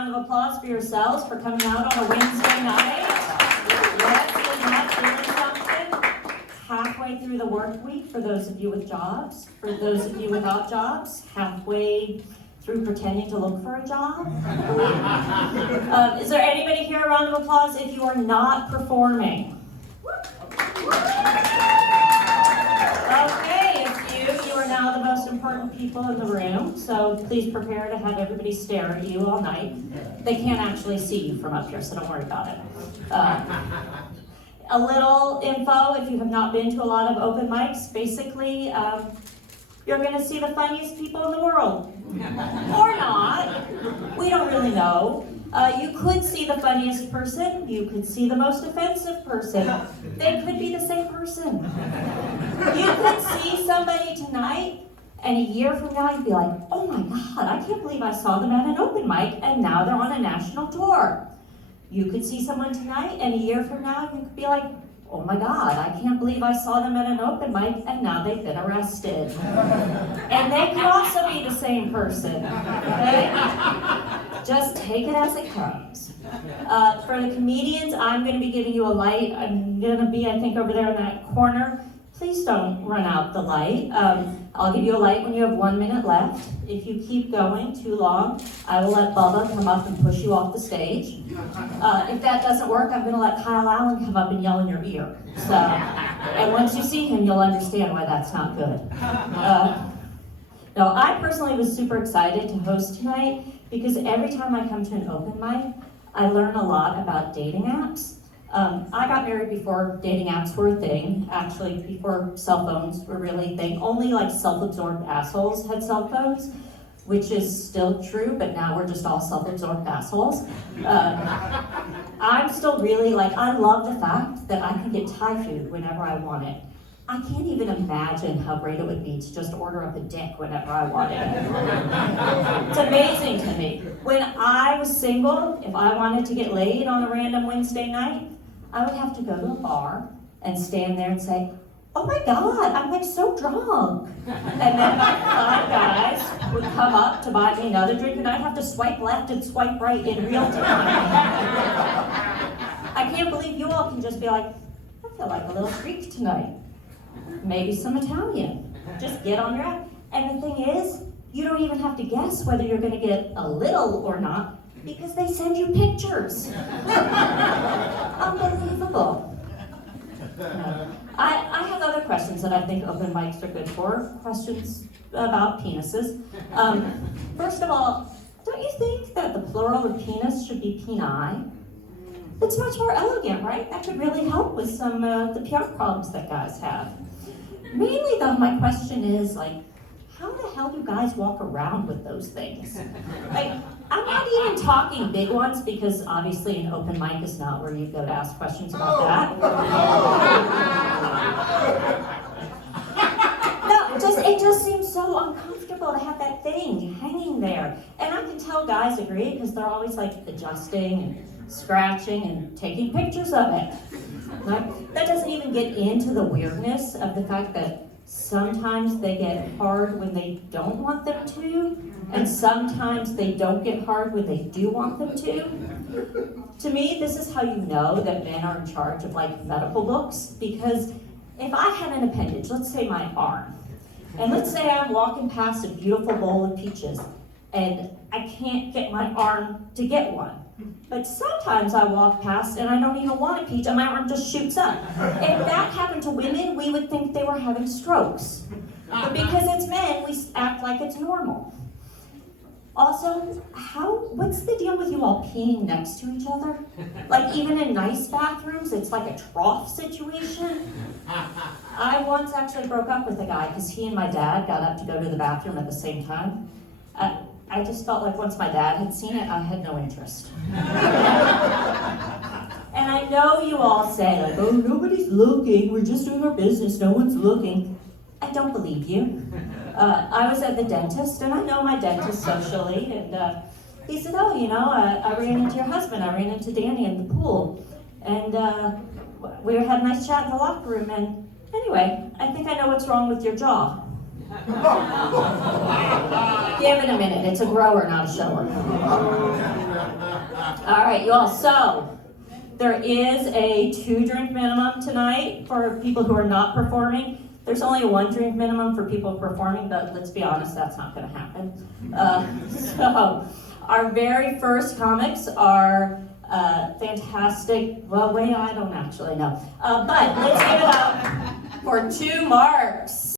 round of applause for yourselves for coming out on a Wednesday night. Yes, we're not doing something. Halfway through the work week for those of you with jobs, for those of you without jobs, halfway through pretending to look for a job. Is there anybody here, a round of applause if you are not performing? Okay, it's you are now the most important people in the room, so please prepare to have everybody stare at you all night. They can't actually see you from up here, so don't worry about it. A little info, if you have not been to a lot of open mics, basically, you're gonna see the funniest people in the world. Or not, we don't really know. You could see the funniest person, you could see the most offensive person. They could be the same person. You could see somebody tonight, and a year from now you'd be like, oh my God, I can't believe I saw them at an open mic, and now they're on a national tour. You could see someone tonight, and a year from now you could be like, oh my God, I can't believe I saw them at an open mic, and now they've been arrested. And they could also be the same person, okay? Just take it as it comes. For the comedians, I'm gonna be giving you a light. I'm gonna be, I think, over there in that corner. Please don't run out the light. I'll give you a light when you have 1 minute left. If you keep going too long, I will let Bubba come up and push you off the stage. If that doesn't work, I'm gonna let Kyle Allen come up and yell in your ear. So, and once you see him, you'll understand why that's not good. No, I personally was super excited to host tonight because every time I come to an open mic, I learn a lot about dating apps. I got married before dating apps were a thing, actually before cell phones were really a thing. Only like self-absorbed assholes had cell phones, which is still true, but now we're just all self-absorbed assholes. I'm still really I love the fact that I can get Thai food whenever I want it. I can't even imagine how great it would be to just order up a dick whenever I wanted it. It's amazing to me. When I was single, if I wanted to get laid on a random Wednesday night, I would have to go to a bar and stand there and say, oh my God, I'm so drunk. And then my 5 guys would come up to buy me another drink and I'd have to swipe left and swipe right in real time. I can't believe you all can just be like, I feel like a little freak tonight. Maybe some Italian. Just get on your app. And the thing is, you don't even have to guess whether you're gonna get a little or not because they send you pictures. Unbelievable. I have other questions that I think open mics are good for. Questions about penises. First of all, don't you think that the plural of penis should be peni? It's much more elegant, right? That could really help with some of the PR problems that guys have. Mainly though, my question is how the hell do guys walk around with those things? I'm not even talking big ones because obviously an open mic is not where you go to ask questions about that. No, it just seems so uncomfortable to have that thing hanging there. And I can tell guys agree because they're always adjusting and scratching and taking pictures of it. That doesn't even get into the weirdness of the fact that sometimes they get hard when they don't want them to, and sometimes they don't get hard when they do want them to. To me, this is how you know that men are in charge of medical books, because if I had an appendage, let's say my arm, and let's say I'm walking past a beautiful bowl of peaches, and I can't get my arm to get one. But sometimes I walk past and I don't even want a peach and my arm just shoots up. If that happened to women, we would think they were having strokes. But because it's men, we act like it's normal. Also, what's the deal with you all peeing next to each other? Even in nice bathrooms, it's like a trough situation. I once actually broke up with a guy because he and my dad got up to go to the bathroom at the same time. I just felt like once my dad had seen it, I had no interest. And I know you all say, oh, nobody's looking, we're just doing our business, no one's looking. I don't believe you. I was at the dentist, and I know my dentist socially, and he said, oh, I ran into your husband, I ran into Danny in the pool, and we had a nice chat in the locker room, and anyway, I think I know what's wrong with your jaw. Give it a minute. It's a grower, not a shower. All right, you all. So there is a 2-drink minimum tonight for people who are not performing. There's only a 1-drink minimum for people performing, but let's be honest, that's not going to happen. So our very first comics are fantastic. Well, wait, I don't actually know. But let's give it up for 2 marks.